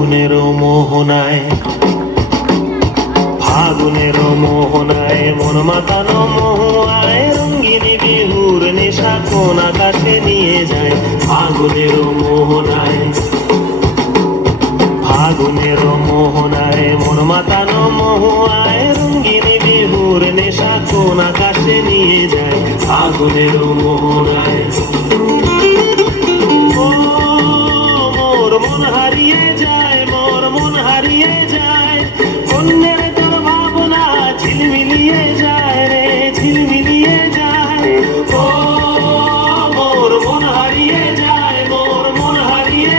ফাগুনের মোহনায়, ফাগুনের মোহনায় মন মাতানো মহুয়ায় রঙ্গিনী বিহুর নেশা কোন আকাশে নিয়ে যায়। ফাগুনের মোহনায়, ফাগুনের মোহনায় মন মাতানো মহুয়ায় রঙ্গিনী বিহুর নেশা কোন আকাশে নিয়ে যায়। ফাগুনের মোহনায় মোর মন হারিয়ে যায়, মোর মন হারিয়ে যায়, অন্যের তোর ভাবনা ঝিলমিলিয়ে যায় রে, ঝিলমিলিয়ে যায়। ও মোর মন হারিয়ে যায়, মোর মন হারিয়ে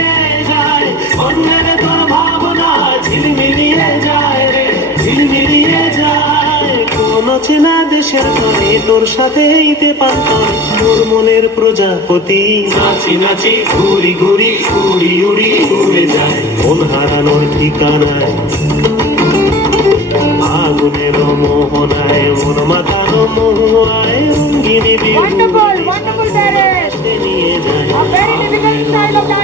যায়, অন্যের তোর ভাবনা ঝিলমিলিয়ে যায় রে, ঝিলমিলিয়ে যায়। কোন চেনা দেশের তরে তোর সাথে ইতে পান্তর তোর মনের প্রজাপতি নাচি নাচি ঘুরি ঘুরি উড়ি উড়ি উড়ে যায় মন হারানোর ঠিকানায়। ফাগুনের মোহনায় মন মাতানো মহুয়ায় রঙ্গিনী বিহুর Wonderful, wonderful, Derek. নিয়ে যায়। A very difficult style of dance.